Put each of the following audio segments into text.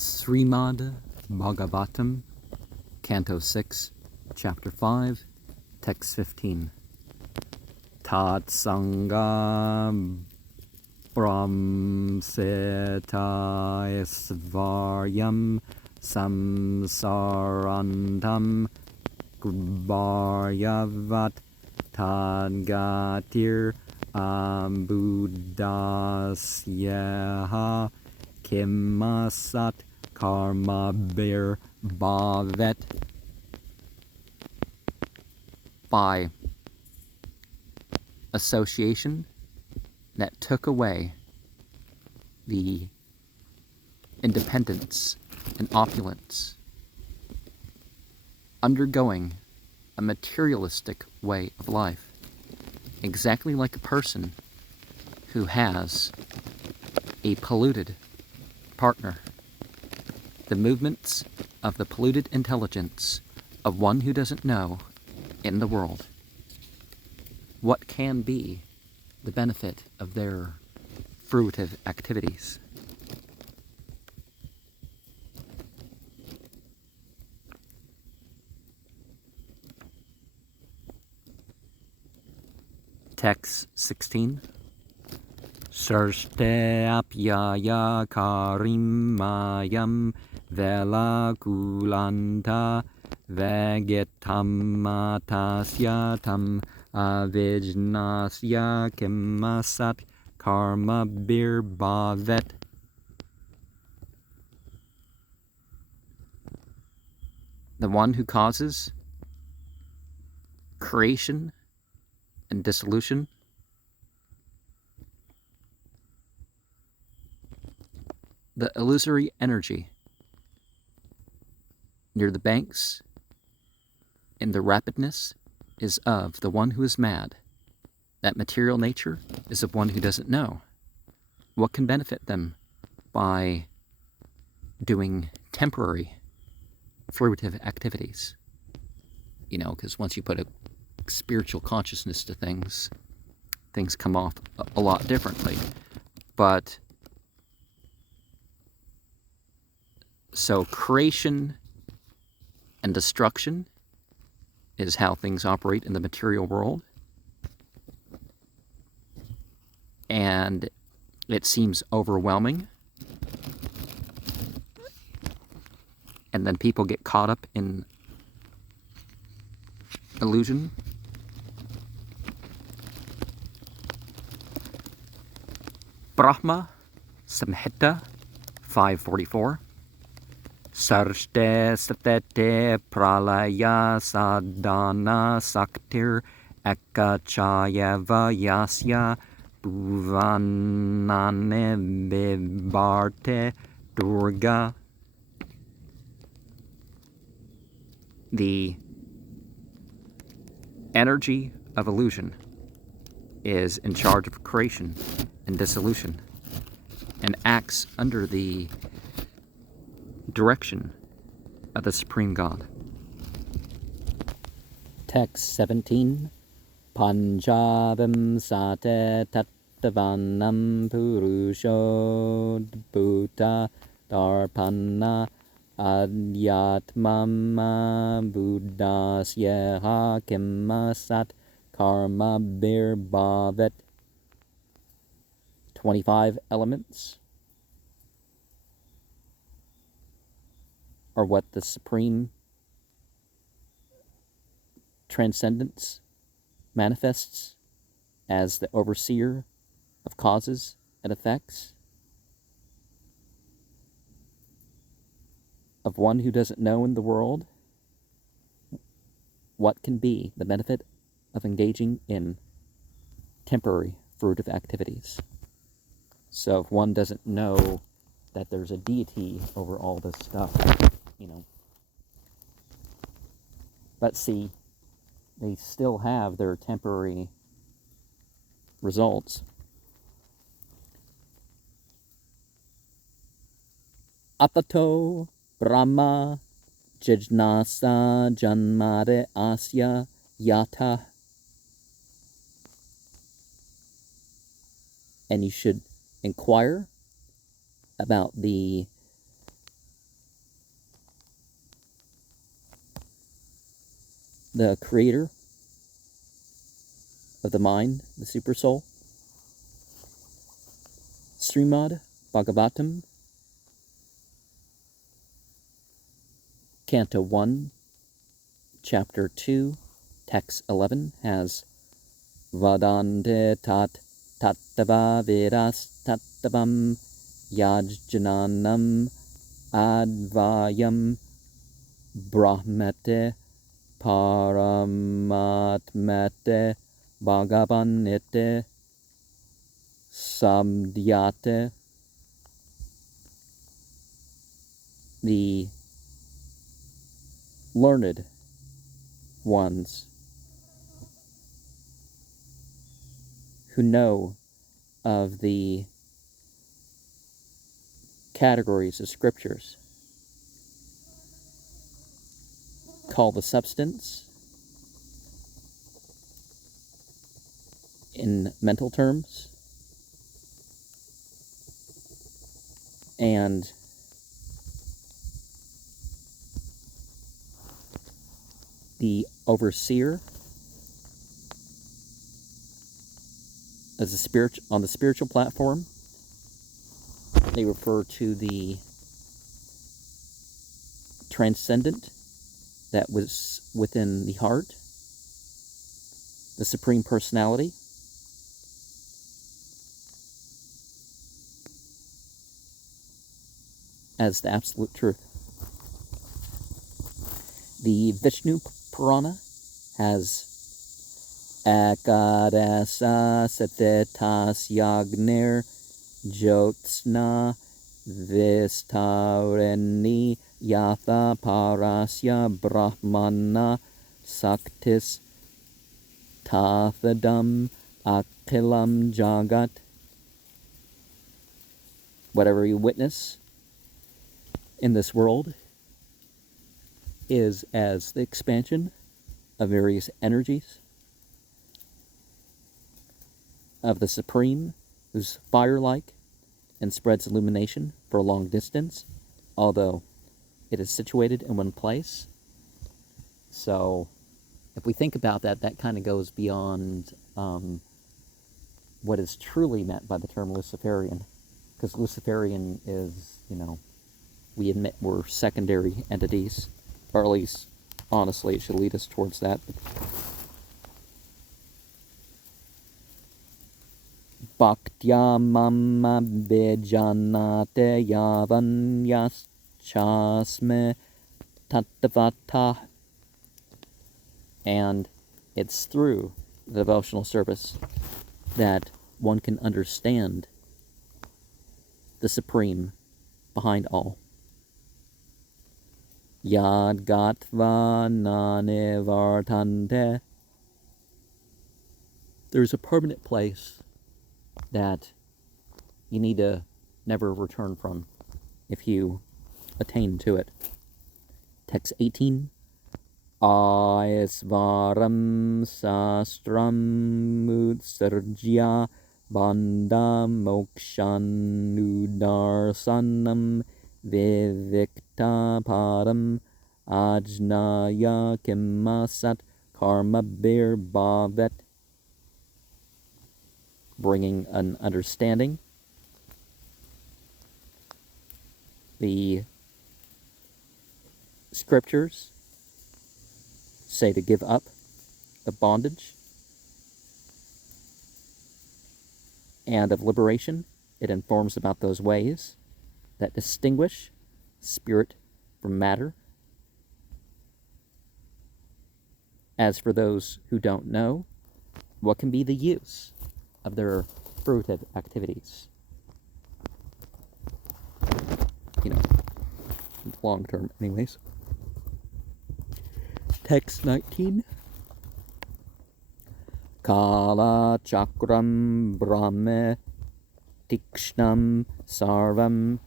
Srimad Bhagavatam, Canto 6, Chapter 5, Text 15. Tat Sangha Brahmseta Svaryam Samsarantam Gbaryavat Tadgatir Ambudasyaha Kimasat Karma Bir Bhavet. By association that took away the independence and opulence, undergoing a materialistic way of life, exactly like a person who has a polluted partner. The movements of the polluted intelligence of one who doesn't know in the world. What can be the benefit of their fruitive activities? Text 16. Sarste apyaya karimayam vela kulanta vegetamatasya tam avijnasya kimasat karma bir bhavet. The one who causes creation and dissolution, the illusory energy near the banks in the rapidness is of the one who is mad. That material nature is of one who doesn't know. What can benefit them by doing temporary fruitive activities? You know, because once you put a spiritual consciousness to things, things come off a lot differently. But so creation and destruction is how things operate in the material world. And it seems overwhelming. And then people get caught up in illusion. Brahma Samhita 544. Sarste satete pralaya sadhana saktir ekachayava yasya bhuvanane bibarte durga. The energy of illusion is in charge of creation and dissolution and acts under the direction of the Supreme God. Text 17. Panjabam sate tattavanam purusho bhuta darpanna adyatmama buddhasya kimasat karma bir bhavet. 25 elements are what the Supreme Transcendence manifests as the overseer of causes and effects, of one who doesn't know in the world what can be the benefit of engaging in temporary fruitive activities. So if one doesn't know that there's a deity over all this stuff, you know. But see, they still have their temporary results. Apato Brahma Jijnasa Janmade Asya Yata. And you should inquire about the the creator of the mind, the supersoul. Srimad Bhagavatam, Canto 1, Chapter 2, Text 11 has Vadante tat tattava viras tattavam yajjananam advayam brahmate paramatmate bhagavanite samdhyate. The learned ones who know of the categories of scriptures call the substance in mental terms and the overseer as on the spiritual platform. They refer to the transcendent that was within the heart, the Supreme Personality, as the absolute truth. The Vishnu Purana has Ekadasa Satetas Yagnir Jyotsna Vistareni Yatha Parasya Brahmana Saktis Tathadam Akilam Jagat. Whatever you witness in this world is as the expansion of various energies of the Supreme, who's fire-like and spreads illumination for a long distance, although it is situated in one place. So if we think about that, that kind of goes beyond what is truly meant by the term Luciferian, because Luciferian is, we admit we're secondary entities, or at least, honestly, it should lead us towards that. Bhaktya mama bejanate yavan yaschasme tattavata. And it's through the devotional service that one can understand the Supreme behind all. Yad gatva nane vartante. There's a permanent place that you need to never return from if you attain to it. Text 18. Aesvaram sastram utsarjya bandha mokshan udarsanam vivikta param ajnaya kimmasat karma bir bhavet. Bringing an understanding. The scriptures say to give up the bondage and of liberation. It informs about those ways that distinguish spirit from matter. As for those who don't know, what can be the use of their fruitive activities? Long term, anyways. Text 19. Kala chakram brahme tikshnam sarvam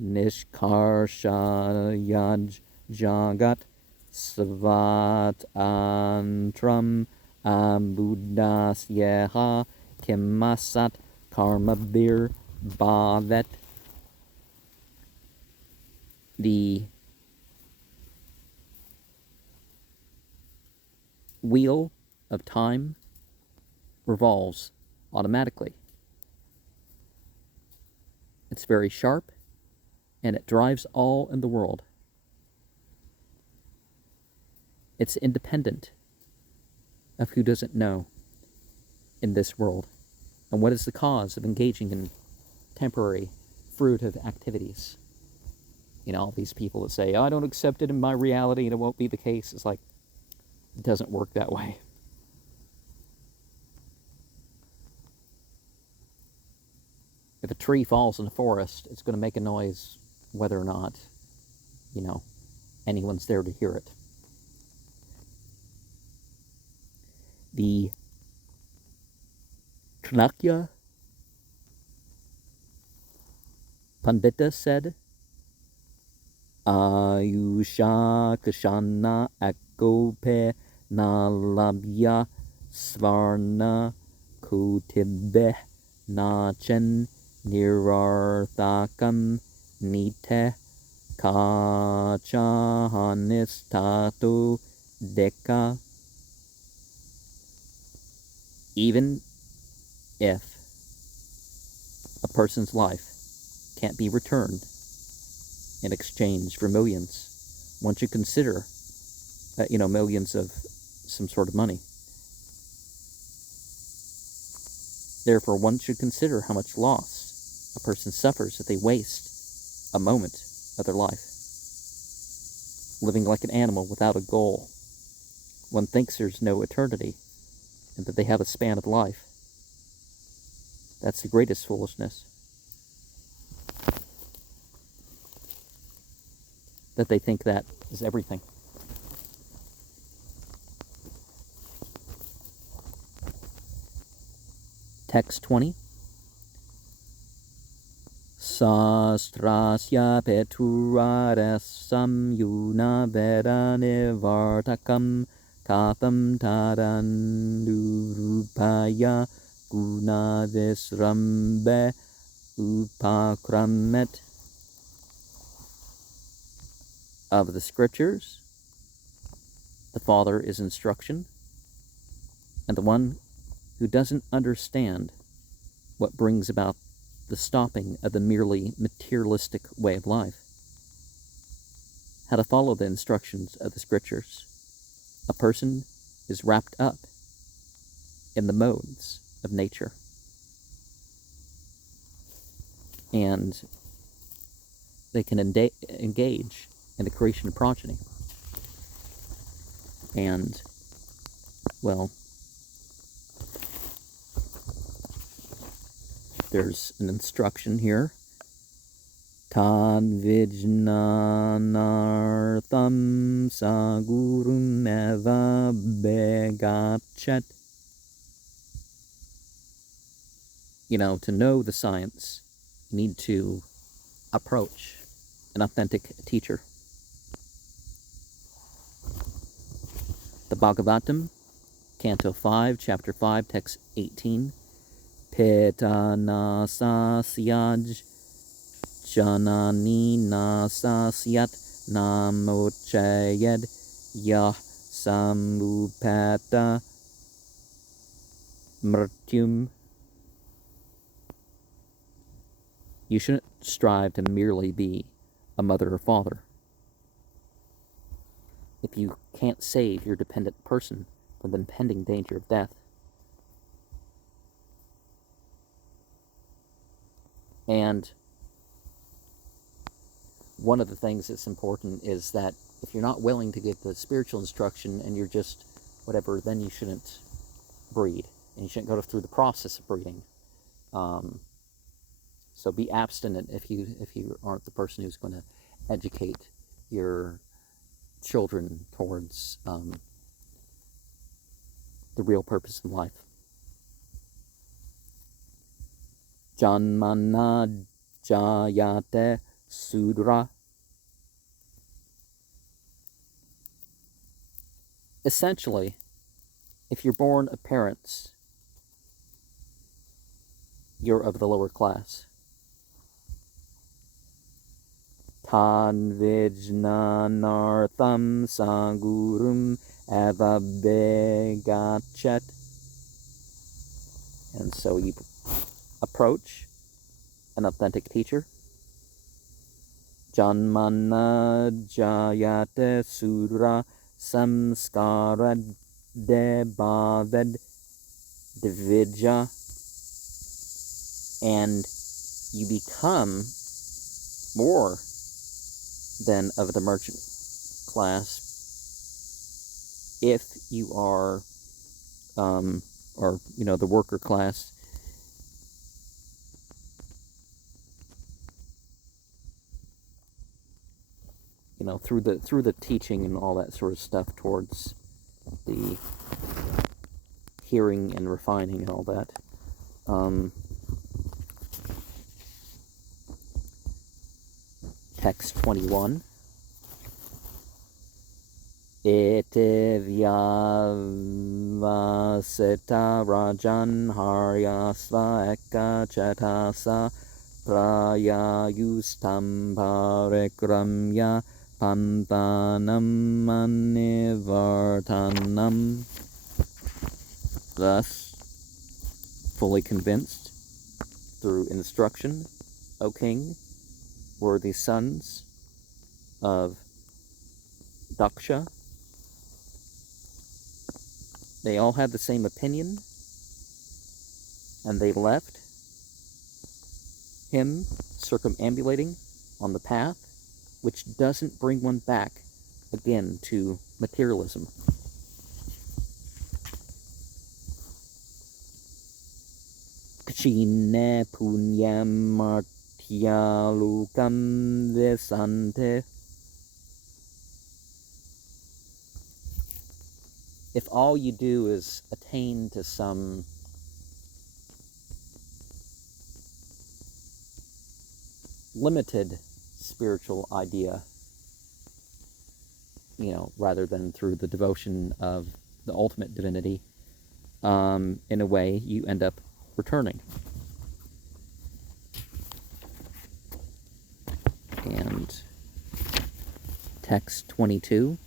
nishkarshayaj jagat svat antram abudasyeha kimmasat karma bir bhavet. The wheel of time revolves automatically. It's very sharp, and it drives all in the world. It's independent of who doesn't know in this world, and what is the cause of engaging in temporary, fruitive activities. All these people that say, I don't accept it in my reality and it won't be the case. It's like, it doesn't work that way. If a tree falls in the forest, it's going to make a noise whether or not, anyone's there to hear it. The Chanakya Pandita said, Ayusha Kashana Akope Nalabya Svarna Kutibeh Nachen Nirarthakam Nite Kachahanistatu Deka. Even if a person's life can't be returned in exchange for millions, one should consider, millions of some sort of money. Therefore, one should consider how much loss a person suffers if they waste a moment of their life, living like an animal without a goal. One thinks there's no eternity, and that they have a span of life. That's the greatest foolishness. That they think that is everything. Text 20. Sastrasya peturaresam yuna vedane vartakam katham tadanurupaya guna visrambe upakramet. Of the scriptures, the Father is instruction, and the one who doesn't understand what brings about the stopping of the merely materialistic way of life, how to follow the instructions of the scriptures. A person is wrapped up in the modes of nature, and they can engage in the creation of progeny. And, well, there's an instruction here. Tad vijnanartham sagurum eva begachet. To know the science, you need to approach an authentic teacher. The Bhagavatam, Canto 5, Chapter 5, Text 18. Petana sasyaj janani nasasyat namochayed yah samupata mrityum. You shouldn't strive to merely be a mother or father. If you can't save your dependent person from the impending danger of death. And one of the things that's important is that if you're not willing to give the spiritual instruction and you're just whatever, then you shouldn't breed. And you shouldn't go through the process of breeding. So be abstinent if you aren't the person who's going to educate your children towards the real purpose in life. Janmana jayate sudra. Essentially, if you're born of parents, you're of the lower class. Tan vijnanartham sangurum avabegachet. And so you approach an authentic teacher. Janmana jayate sura samskara debaved dividya, and you become more than of the merchant class if you are, the worker class. Through the teaching and all that sort of stuff towards the hearing and refining and all that. Text 21. Ete vyavaseta rajan haryasva eka chetasa prayayustam parekramya pantanam anivartanam. Thus, fully convinced through instruction, O king, were the sons of Daksha. They all had the same opinion, and they left him circumambulating on the path, which doesn't bring one back again to materialism. Kshine punyam martyalukam vesante. If all you do is attain to some limited spiritual idea, rather than through the devotion of the ultimate divinity, in a way, you end up returning. And text 22.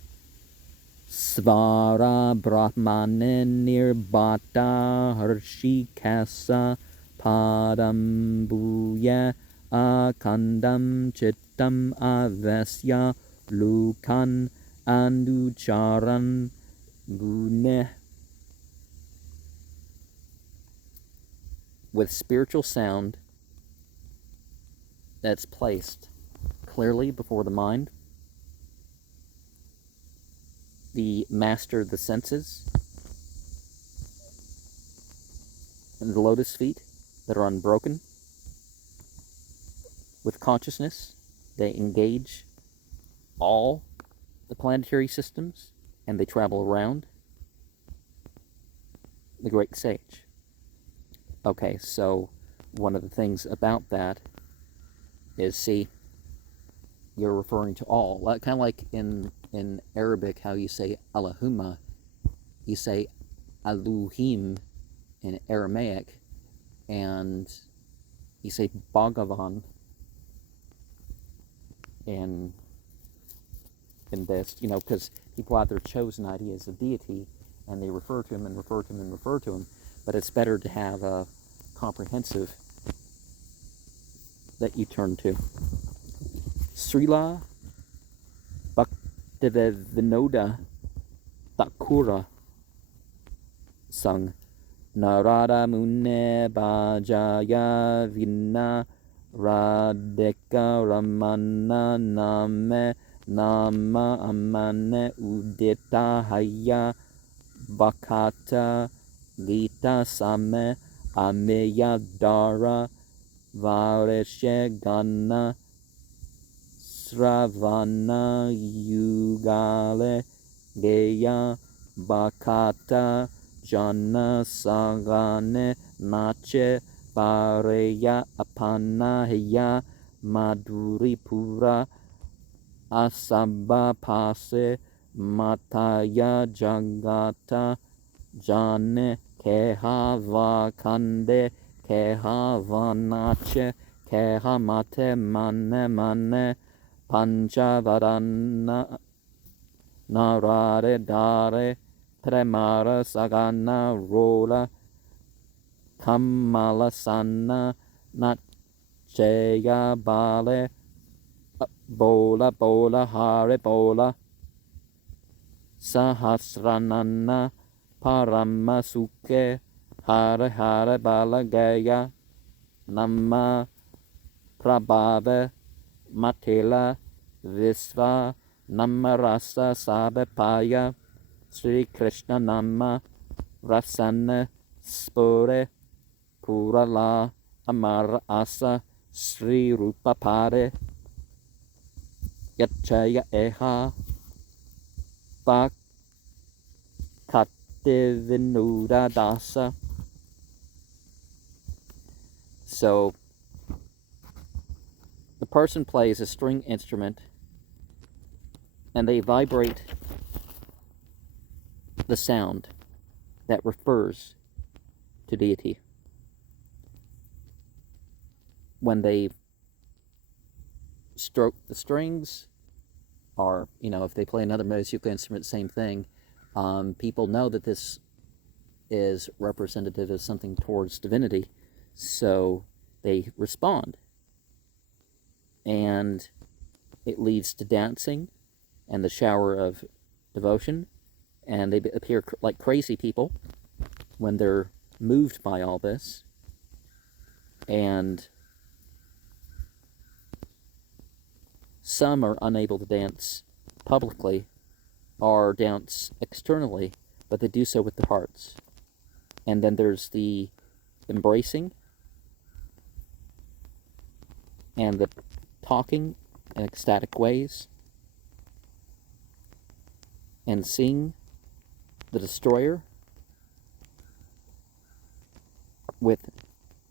Svara brahmane nirbata harshikasa padam bhuya akandam chittam avasya lukan anducharan gune. With spiritual sound that's placed clearly before the mind, the master of the senses, and the lotus feet that are unbroken. With consciousness, they engage all the planetary systems, and they travel around the great sage. Okay, so one of the things about that is, see, you're referring to all. Kind of like in Arabic, how you say Allahumma, you say Elohim in Aramaic, and you say Bhagavan in this, because people have their chosen ideas of deity, and they refer to him and refer to him and refer to him, but it's better to have a comprehensive that you turn to. Srila Bhaktivinoda Thakura sung Narada Mune Bhajaya Vina Radhika Ramana Name Nama Amane Udita Haya Bhakata Gita Same Ameya Dara Vareshe Gana Sravana Yugale Geya Bhakata Jana Sagane Nache Pareya Apanahya Madhuripura Asabha Pase Mataya Jagata Jane Keha Vakande Keha Vanache Keha Mate Mane Mane Panchavadana Narare dare premara sagana rola kamala sanna nachaya bale bola bola hare bola sahasranana parama suke hare hare bala gaya nama prabhava matila visva namarasa sabapaya Sri Krishna nama rasana spore purala amara asa Sri Rupa pare yachaya eha Bhaktivinuda dasa. So the person plays a string instrument and they vibrate the sound that refers to deity. When they stroke the strings, or if they play another musical instrument, same thing. People know that this is representative of something towards divinity, so they respond, and it leads to dancing and the shower of devotion, and they appear like crazy people when they're moved by all this, and some are unable to dance publicly or dance externally, but they do so with their hearts. And then there's the embracing and the talking in ecstatic ways, and seeing the destroyer with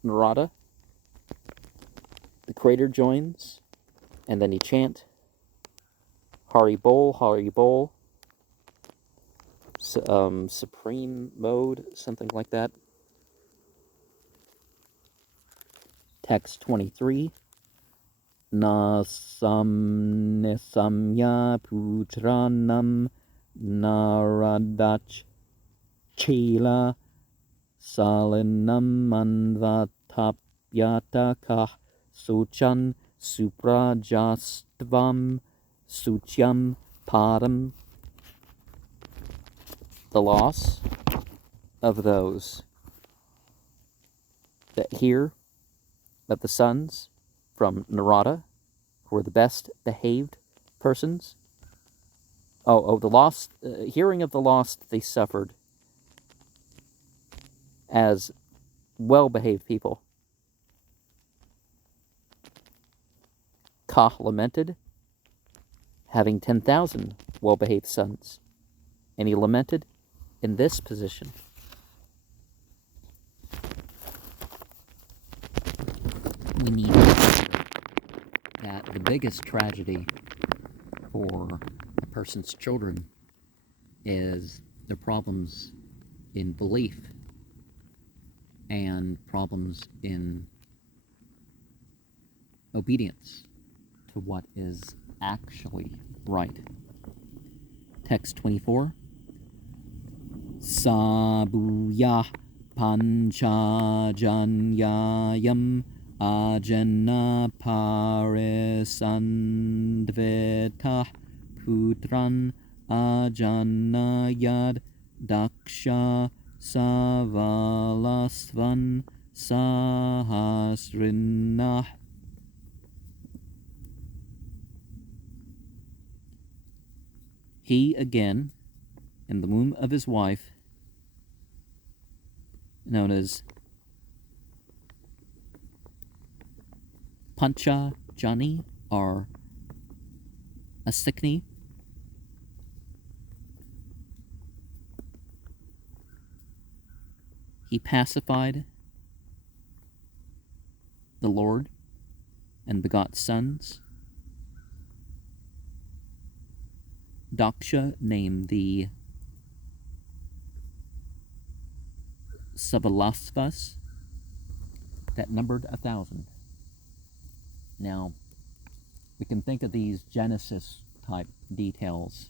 Narada. The creator joins, and then you chant Hari Bol, supreme mode, something like that. Text 23. Na samya putranam naradach chila salinam manvatapyata suchan suprajastvam sucyam padam. The loss of those that hear of the sons from Narada, who are the best behaved persons. The lost, hearing of the lost they suffered as well-behaved people. Kah lamented, having 10,000 well-behaved sons, and he lamented in this position. We need to remember that the biggest tragedy for a person's children is their problems in belief and problems in obedience to what is actually right. Text 24. Sabuya panchajanyayam ajanna parisandvetah putran ajannayad daksha savalasvan sahasrinah. He again, in the womb of his wife, known as Pancha Jani or Asikni, he pacified the Lord and begot sons. Daksha named the Savalasvas that numbered 1,000. Now, we can think of these Genesis type details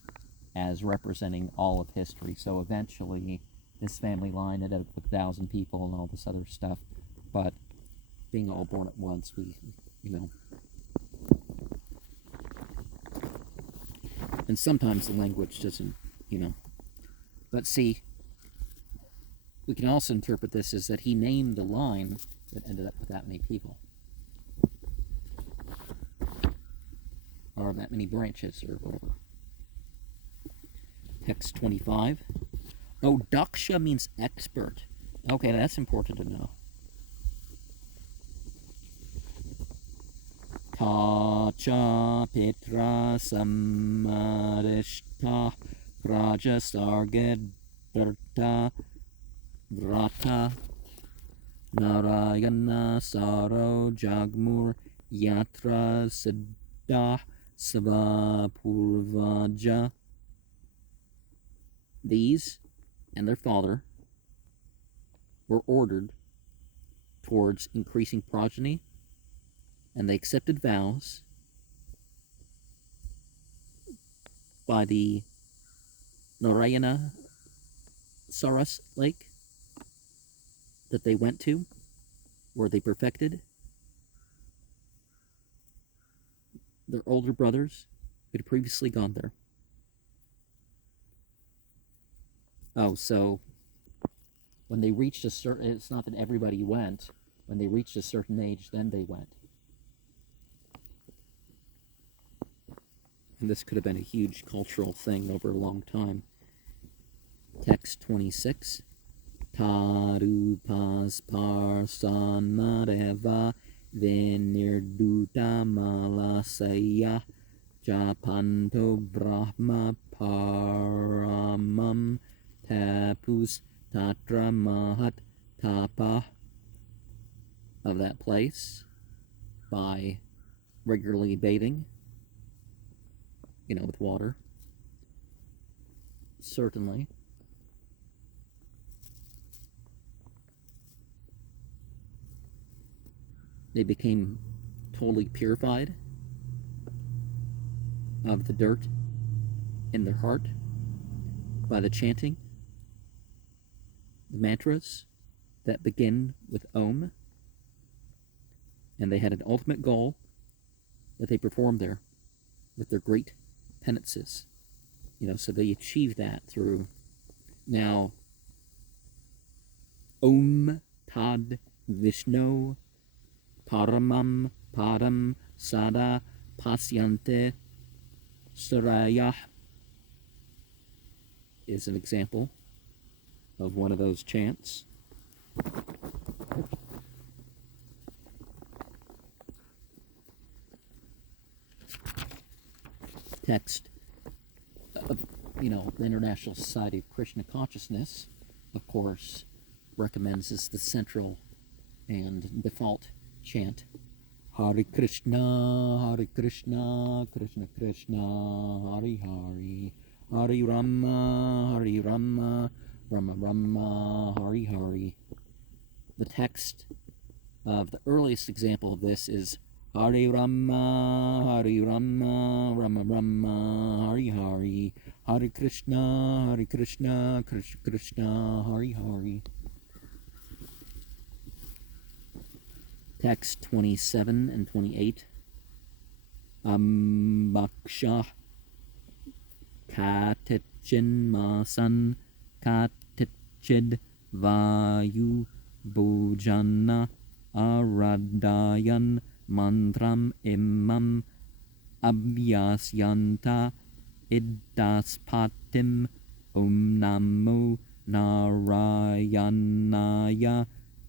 as representing all of history. So eventually, this family line ended up with 1,000 people and all this other stuff. But being all born at once, we, and sometimes the language doesn't, But see, we can also interpret this as that he named the line that ended up with that many people. Or that many branches, or whatever. Text 25. Oh, Daksha means expert. Okay, that's important to know. Tacha Petra Samarishta Rajasargadarta Vrata Narayana Saro Jagmur Yatra Siddha Savapurvaja. These and their father were ordered towards increasing progeny, and they accepted vows by the Narayana Saras lake that they went to, where they perfected their older brothers who had previously gone there. Oh, so when they reached a certain, it's not that everybody went, when they reached a certain age, then they went. And this could have been a huge cultural thing over a long time. Text 26. Tarupas parsanareva venirduta malasaya japanto brahma paramam tapus tatra mahat tapa. Of that place by regularly bathing, with water. Certainly. They became totally purified of the dirt in their heart by the chanting the mantras that begin with Om. And they had an ultimate goal that they performed there with their great penances. So they achieved that through. Now, Om Tad Vishnu Paramam Padam Sada Pasyante Sarayah is an example of one of those chants. Text of, the International Society of Krishna Consciousness, of course, recommends as the central and default chant. Hare Krishna, Krishna Krishna, Hare Hare, Hare Rama, Rama Rama, Hare Hare. The text of the earliest example of this is Hare Rama, Rama Rama, Hare Hare, Hare Krishna, Krishna Krishna, Hare Hare. Text 27 and 28. Ambaksha Katichin Masan Katichid Vayu Bhojana Aradayan Mantram Imam Abhyasyanta Idaspatim Om Namo Narayanaya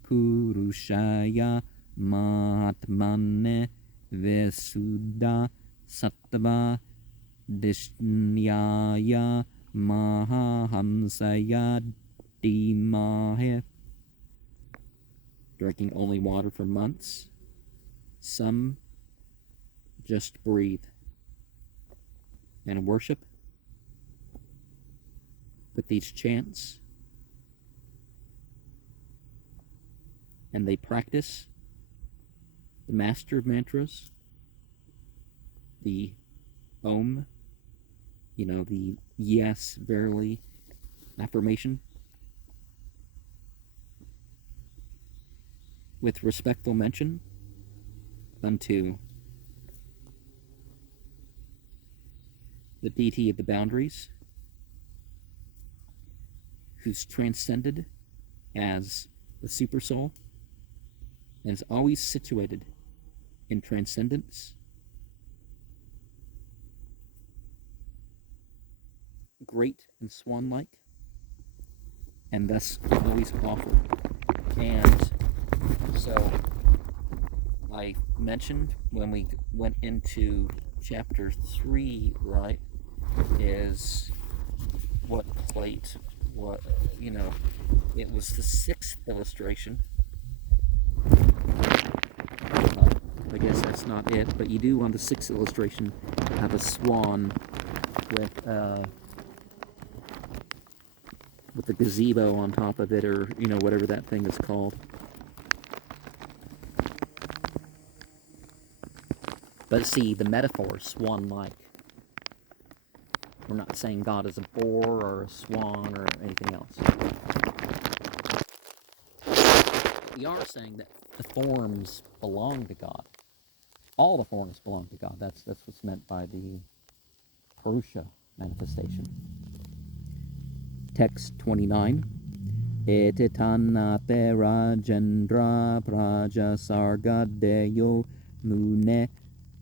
Purushaya Mahatmane Vesuddha Sattva Dishnyaya Mahahamsaya Dimahe. Drinking only water for months. Some just breathe and worship with these chants, and they practice the master of mantras, the Om, the yes, verily affirmation with respectful mention unto the deity of the boundaries, who's transcended as the supersoul and is always situated in transcendence, great and swan-like, and thus always offered. And so I mentioned when we went into chapter 3, right, is what plate, it was the 6th illustration. I guess that's not it, but you do on the 6th illustration have a swan with a gazebo on top of it, or whatever that thing is called. But see, the metaphor, swan-like. We're not saying God is a boar or a swan or anything else. We are saying that the forms belong to God. All the forms belong to God. That's what's meant by the Purusha manifestation. Text 29. Etitanape rajendra praja sargadeyo mune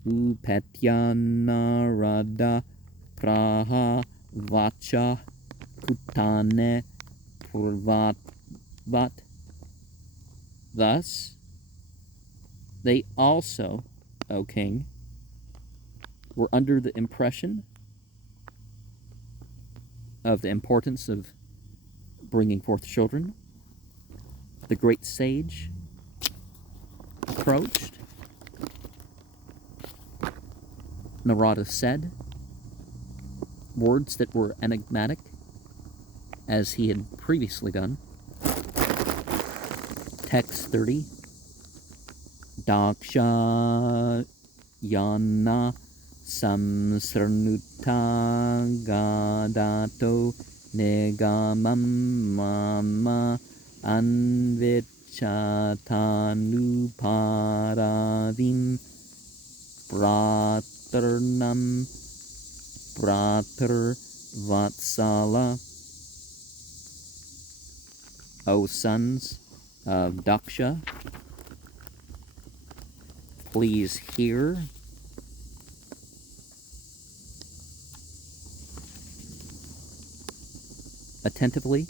upetyanarada praha vacha kutane purvatvat. Thus, they also, O king, were under the impression of the importance of bringing forth children. The great sage approached. Narada said words that were enigmatic, as he had previously done. Text 30. Daksha yana samsranuta gadato negamam mama anvichatanuparavim praternam pratar vatsala. O sons of Daksha, please hear. Attentively,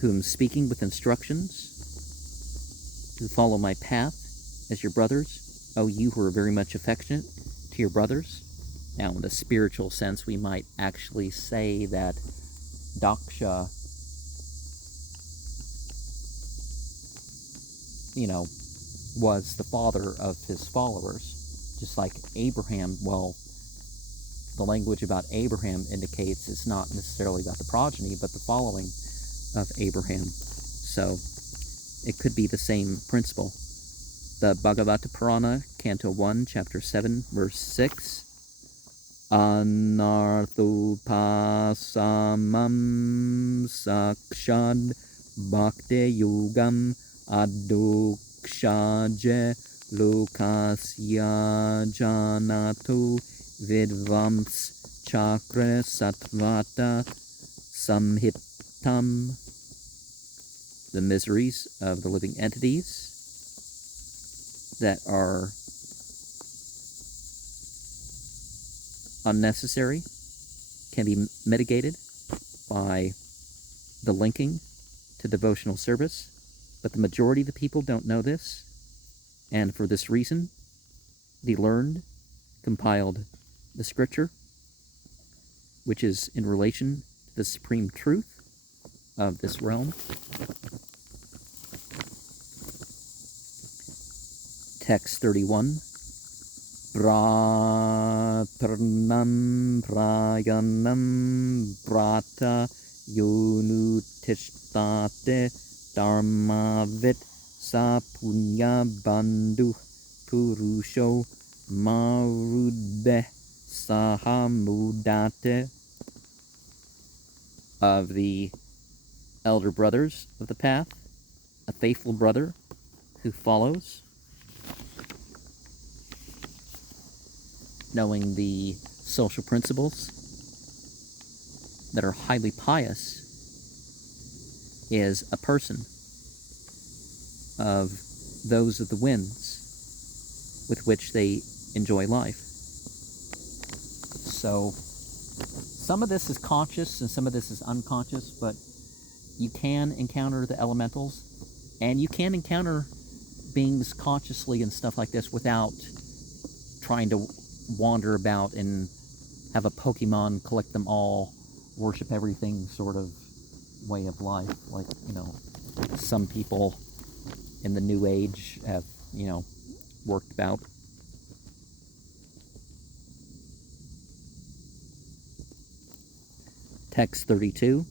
whom speaking with instructions to follow my path as your brothers, O you who are very much affectionate to your brothers. Now, in the spiritual sense, we might actually say that Daksha, was the father of his followers, just like Abraham. Well, the language about Abraham indicates it's not necessarily about the progeny, but the following of Abraham. So it could be the same principle. The Bhagavata Purana, Canto 1, Chapter 7, Verse 6. Anarthopasamam sakshad bhakte yugam adokshaje lokasya janato vidvams chakra satvata samhitam. The miseries of the living entities that are unnecessary can be mitigated by the linking to devotional service, but the majority of the people don't know this, and for this reason, the learned compiled the scripture, which is in relation to the supreme truth of this realm. Text 31. Praternam prayanam brata yonutishtate dharmavit sa punya bandhu purusho marudbe Sahamudate, of the elder brothers of the path, a faithful brother who follows, knowing the social principles that are highly pious, is a person of those of the winds with which they enjoy life. So some of this is conscious and some of this is unconscious, but you can encounter the elementals, and you can encounter beings consciously and stuff like this without trying to wander about and have a Pokemon, collect them all, worship everything sort of way of life, like, some people in the New Age have, worked about. Text 32.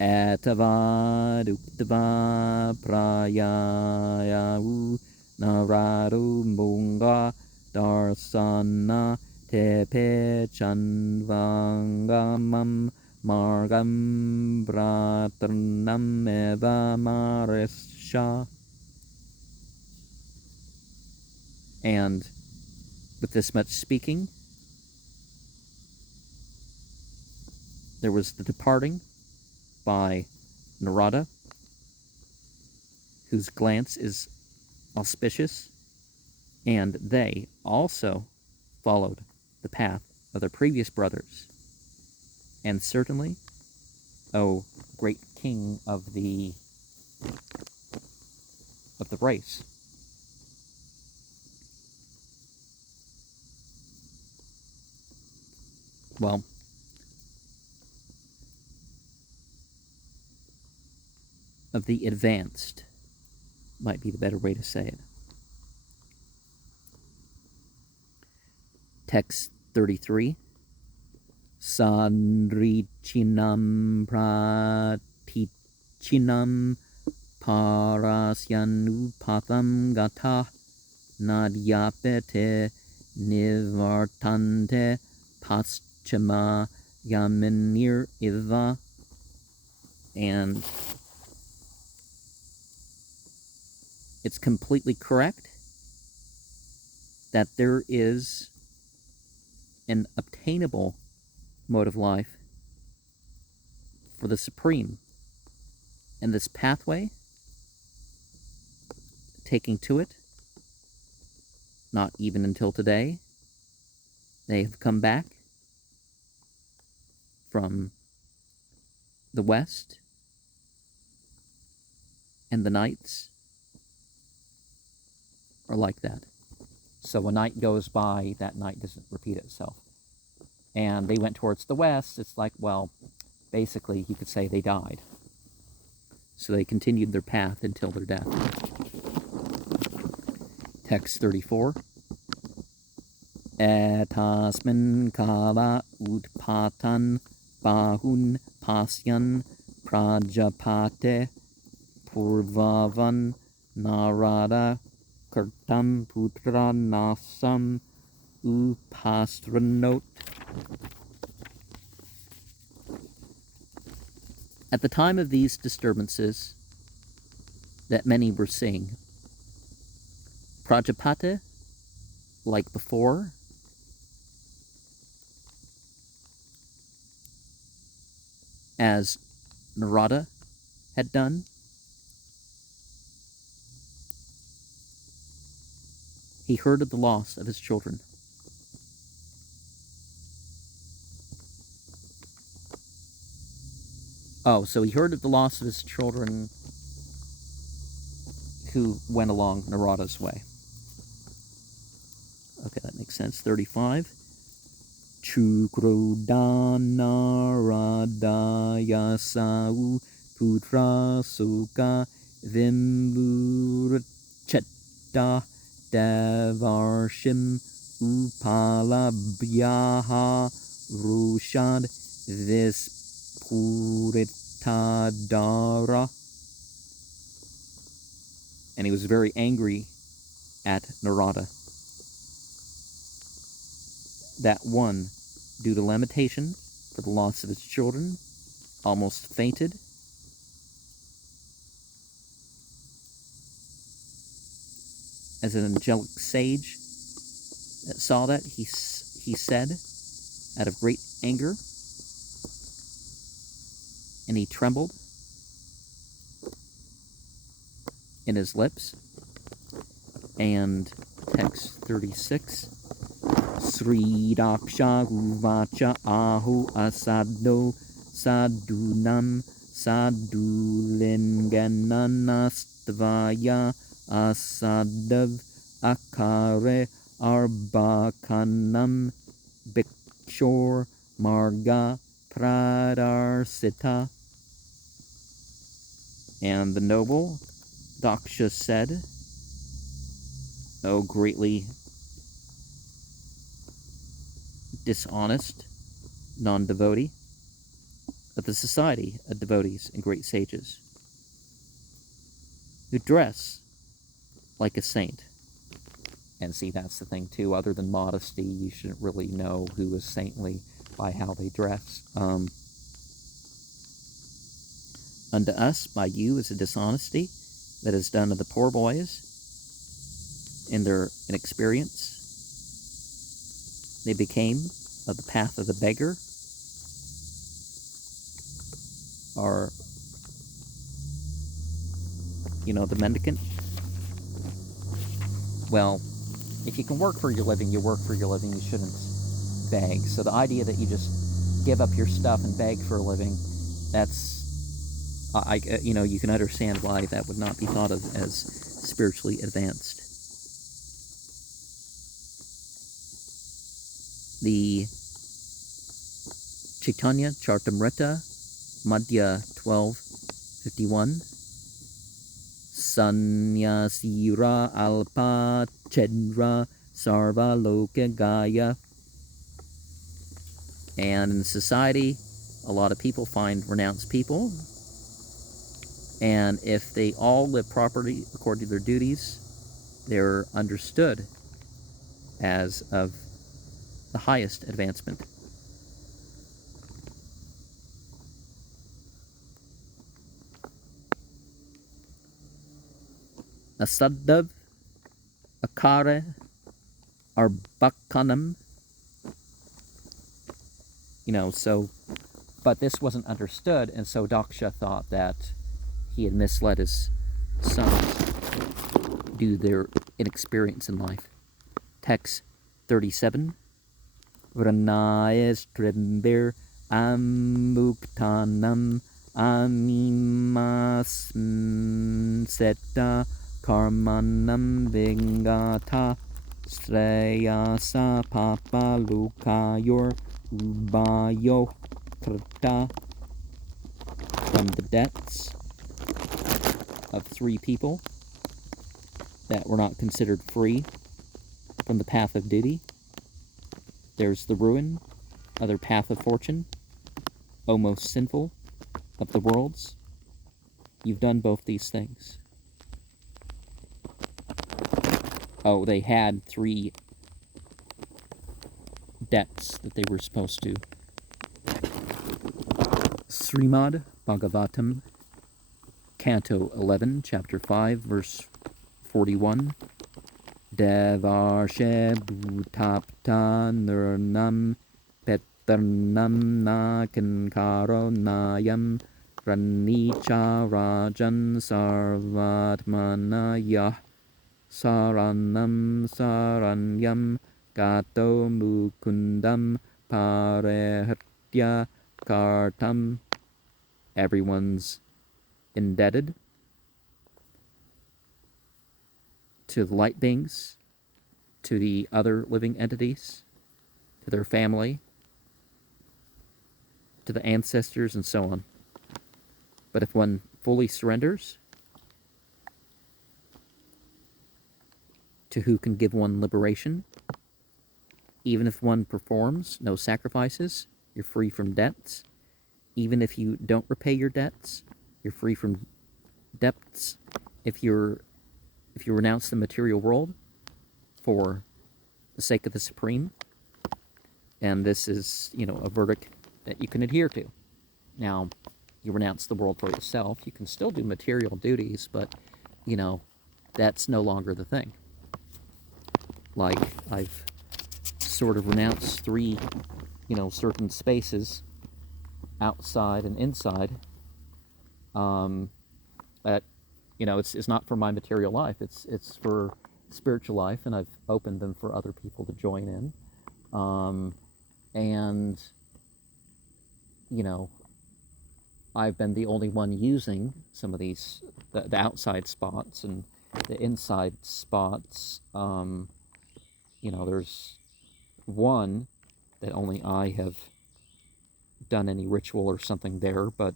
Etava duktava prayayahu naradu munga darsana tepe chanvangamam margam bratranam eva marisha. And with this much speaking, there was the departing by Narada, whose glance is auspicious, and they also followed the path of their previous brothers. And certainly, O great king of the race, well, of the advanced, might be the better way to say it. Text 33. Sandrichinam pratichinam parasyanupatham gata nadyapete nivartante paschama yaminir iva. And it's completely correct that there is an obtainable mode of life for the Supreme, and this pathway taking to it, not even until today, they have come back from the west, and the nights are like that. So a night goes by, that night doesn't repeat itself. And they went towards the west, it's like, well, basically you could say they died. So they continued their path until their death. Text 34. Etasmin kala utpatan bahun pasyan prajapate purvavan narada kartam putra nasam upastranot. At the time of these disturbances that many were seeing, Prajapati, like before, as Narada had done, he heard of the loss of his children. Oh, so he heard of the loss of his children who went along Narada's way. Okay, that makes sense. 35. Chukrodannaradayasau putra sukha vimburachetta devarshim upalabhyaha rushad vispuritadara. And he was very angry at Narada. That one, due to lamentation for the loss of his children, almost fainted. As an angelic sage that saw that, he said, out of great anger, and he trembled in his lips. And text 36, Sri Daksha Uvacha Ahu Asado Sadunam Sadulingananastvaya Asadav Akare Arbakanam Bikshor Marga Pradarsita. And the noble Daksha said, O greatly dishonest non-devotee of the society of devotees and great sages who dress like a saint. And see, that's the thing too. Other than modesty, you shouldn't really know who is saintly by how they dress. Unto us, by you, is a dishonesty that is done to the poor boys in their inexperience. They became of the path of the beggar, or, the mendicant. Well, if you can work for your living, you work for your living. You shouldn't beg. So the idea that you just give up your stuff and beg for a living, that's, you can understand why that would not be thought of as spiritually advanced. The Chaitanya Charitamrita, Madhya 12:51, Sanyasira Alpa Chendra Sarva Loka Gaya. And in society, a lot of people find renounced people, and if they all live properly according to their duties, they're understood as of the highest advancement. Asadav Akare Arbakanam. But this wasn't understood, and so Daksha thought that he had misled his sons due to their inexperience in life. Text 37, Vranayas Trimbir Amuktanam Amimas Seta Karmanam Vingata Sreyasa Papa Lukayor Ubayo Krita. From the debts of 3 people that were not considered free from the path of duty, there's the ruin of their path of fortune, O most sinful of the worlds. You've done both these things. Oh, they had 3 debts that they were supposed to. Srimad Bhagavatam, Canto 11, Chapter 5, Verse 41. Devarshe bhutapta nirnam pettarnam nakankaro nayam ranicha rajan sarvatmana yah saranam saranyam gato mukundam parehatya kartam. Everyone's indebted to the light beings, to the other living entities, to their family, to the ancestors, and so on. But if one fully surrenders to who can give one liberation, even if one performs no sacrifices, you're free from debts. Even if you don't repay your debts, you're free from debts. If you renounce the material world for the sake of the Supreme, And this is, a verdict that you can adhere to. Now, you renounce the world for yourself. You can still do material duties, but, you know, that's no longer the thing. Like, I've sort of renounced three, certain spaces, outside and inside, that, it's not for my material life. It's for spiritual life, and I've opened them for other people to join in. And, I've been the only one using some of these, the outside spots and the inside spots. There's one that only I have done any ritual or something there, but,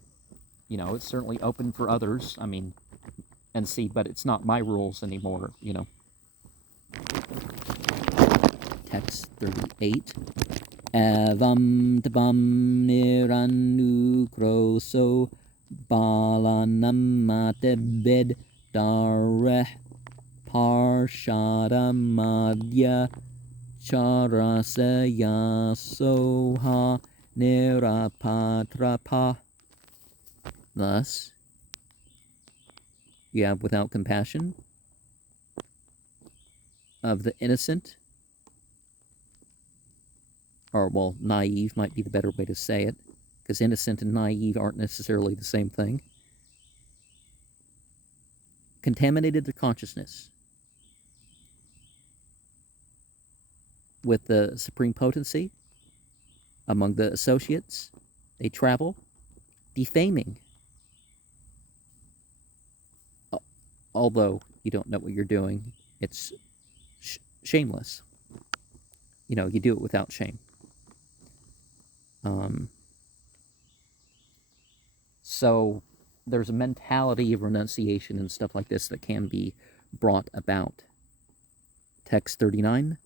it's certainly open for others. I mean, and see, but it's not my rules anymore, Text 38. Evam tvam niranu kroso balanamate dareh parshadamadya charasaya soha nirapatrapa. Thus, you have without compassion of the innocent, or, well, naive might be the better way to say it, because innocent and naive aren't necessarily the same thing. Contaminated their consciousness with the supreme potency among the associates. They travel, defaming. Although you don't know what you're doing, it's shameless. You do it without shame. So there's a mentality of renunciation and stuff like this that can be brought about. Text 39.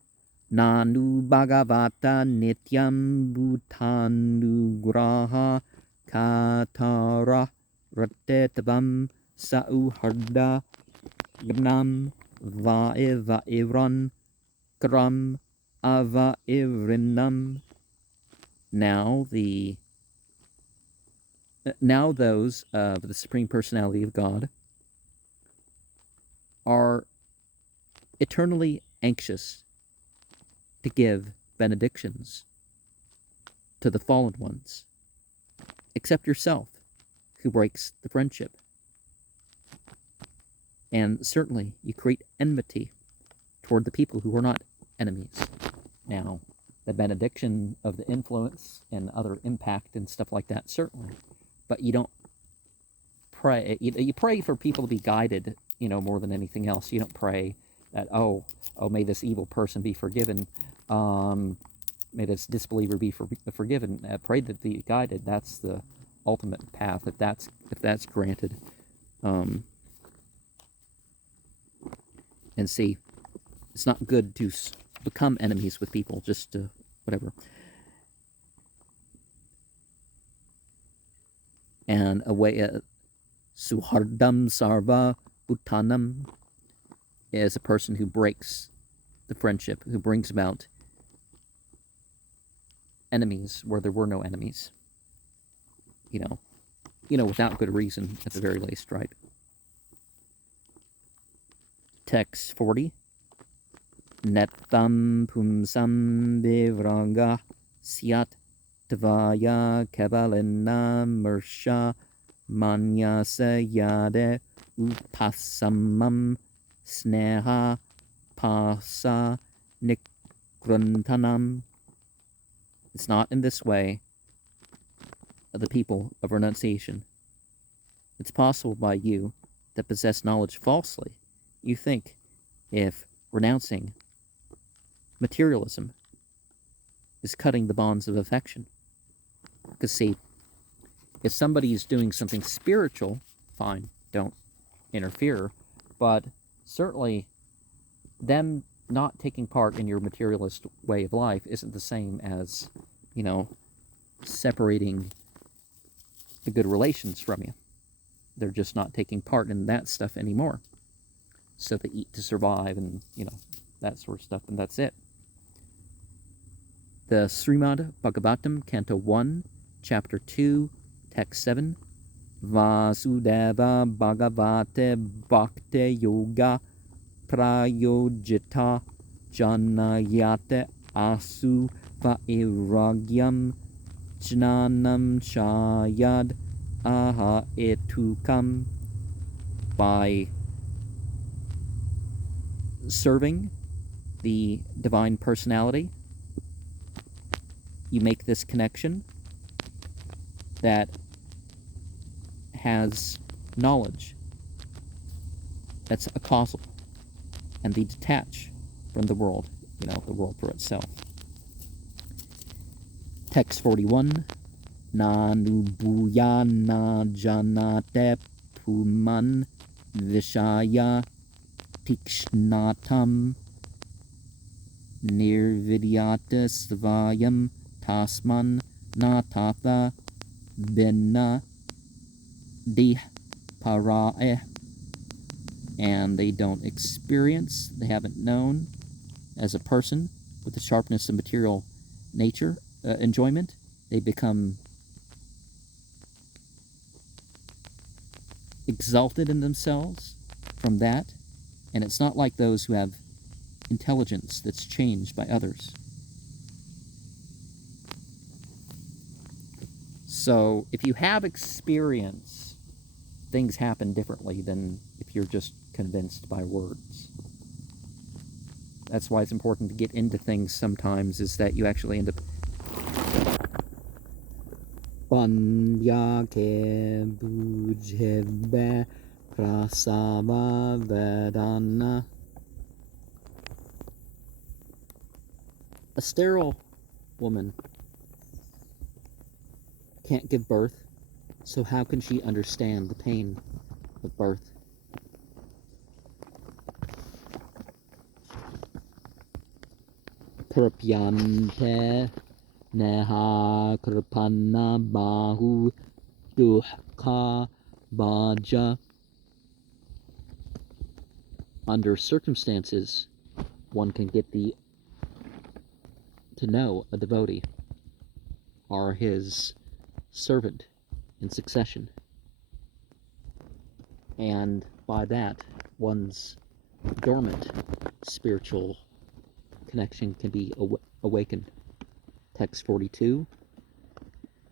Nanu Bhagavata Nityam Bhutanugraha Katara Ratetavam Sauharda Gnam Vaivran Kram Avaivrinam. Now those of the Supreme Personality of God are eternally anxious to give benedictions to the fallen ones, except yourself, who breaks the friendship. And certainly you create enmity toward the people who are not enemies. Now, the benediction of the influence and other impact and stuff like that, certainly. But you don't pray. You pray for people to be guided, more than anything else. You don't pray that, oh, may this evil person be forgiven. May this disbeliever be forgiven. Pray that be guided. That's the ultimate path, if that's granted. And see, it's not good to become enemies with people, just whatever. And a way, suhardam sarva uttanam, is a person who breaks the friendship, who brings about enemies where there were no enemies. Without good reason, at the very least, right? Text 40. Nettam pumsam vivranga syat tvaya kevalena mersha manyasa yade upasamam sneha pasa nikruntanam. It's not in this way of the people of renunciation. It's possible by you that possess knowledge falsely. You think if renouncing materialism is cutting the bonds of affection. Because see, if somebody is doing something spiritual, fine, don't interfere. But certainly them not taking part in your materialist way of life isn't the same as, separating the good relations from you. They're just not taking part in that stuff anymore. So they eat to survive and, that sort of stuff, and that's it. The Srimad Bhagavatam, Canto 1, Chapter 2, Text 7. Vasudeva Bhagavate Bhakti Yoga Prayojita Janayate Asu Vairagyam Jnanam Shayad Aha Etukam. By serving the Divine Personality, you make this connection that has knowledge that's a causal, and they detach from the world, the world for itself. Text 41. Nanubuya na janate puman vishaya tikshnatam nirvidyata svayam tasman natata binna dih parae. And they don't experience, they haven't known as a person with the sharpness of material nature, enjoyment. They become exalted in themselves from that, and it's not like those who have intelligence that's changed by others. So if you have experience, things happen differently than if you're just convinced by words. That's why it's important to get into things sometimes, is that you actually end up Panyake bujhebe prasava vedana. A sterile woman can't give birth, so how can she understand the pain of birth? Prapyante neha kripana bahu duhka bhaja. Under circumstances, one can get to know a devotee or his servant in succession, and by that one's dormant spiritual connection can be awakened. Text 42.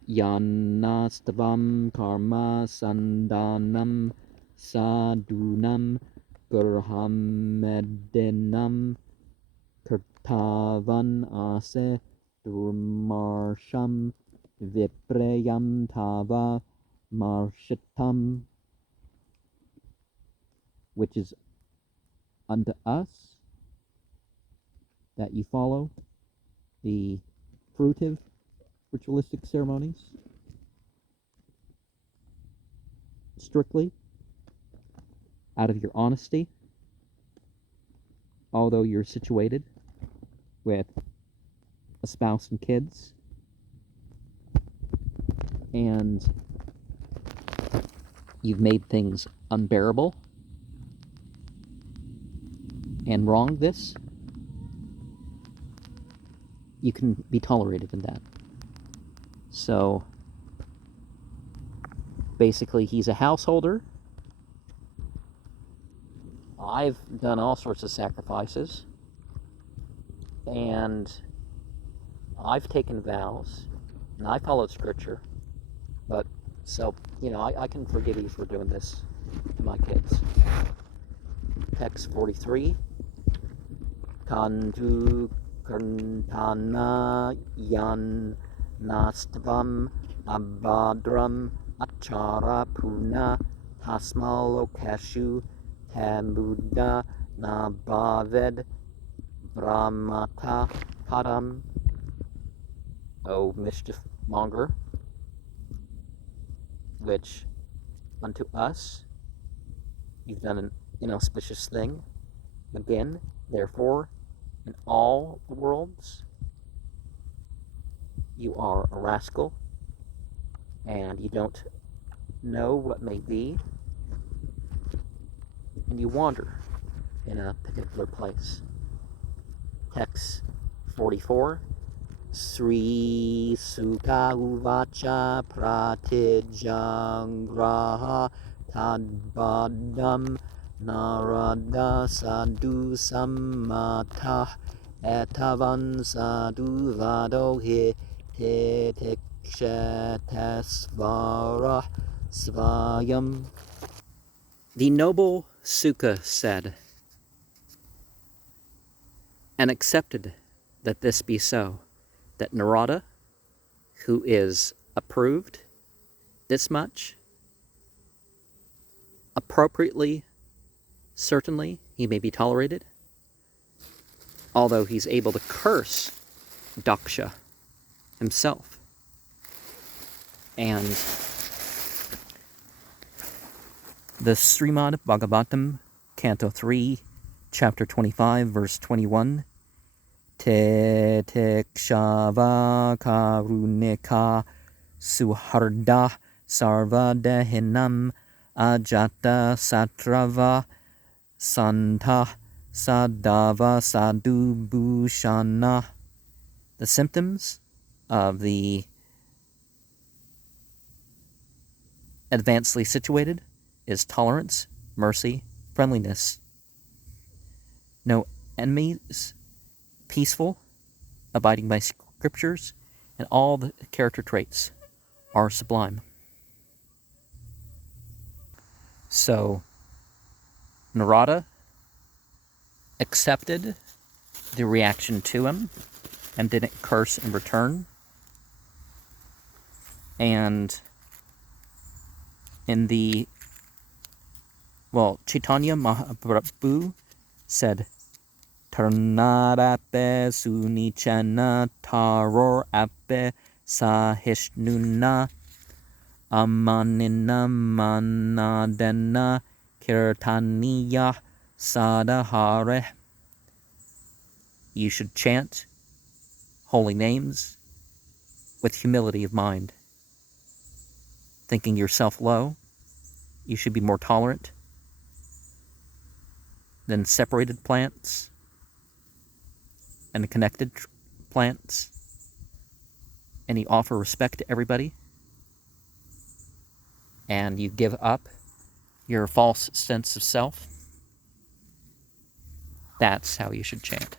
Yanastavam karma sandanam sadunam gurhamedinam kirtavan ase durmarsham viprayam tava marshitam. Which is unto us that you follow the fruitive ritualistic ceremonies strictly out of your honesty, although you're situated with a spouse and kids, and you've made things unbearable and wronged this, you can be tolerated in that. So basically, he's a householder. I've done all sorts of sacrifices, and I've taken vows, and I followed scripture, but so, I can forgive you for doing this to my kids. Text 43. Kantu Karntana Yan Nastvam Abhadram Achara Puna Tasmalokeshu Tamuda Nabhaved Brahmata Padam. O mischief monger, which unto us you've done an inauspicious thing. Again, therefore, in all the worlds, you are a rascal, and you don't know what may be, and you wander in a particular place. Text 44. Sri Sukha Uvacha Pratijanggraha Tadbadam Narada Sadhu Sammatah Etavan Sadhu Vadohi Titikshetasvara Svayam. The noble Sukha said, and accepted that this be so, that Narada, who is approved this much, appropriately, certainly, he may be tolerated, although he's able to curse Daksha himself. And the Srimad Bhagavatam, Canto 3, Chapter 25, verse 21, Titikshava karunika suharda sarvadehinam ajata satrava santa sadava sadubhushana. The symptoms of the advancedly situated is tolerance, mercy, friendliness, no enemies, peaceful, abiding by scriptures, and all the character traits are sublime. So Narada accepted the reaction to him and didn't curse in return. And in the, Chaitanya Mahaprabhu said, Tarnarape sunichana taror ape sahishnuna amanina manadena kirtaniya sadahare. You should chant holy names with humility of mind. Thinking yourself low, you should be more tolerant than separated plants and connected plants. And you offer respect to everybody. And you give up your false sense of self. That's how you should chant.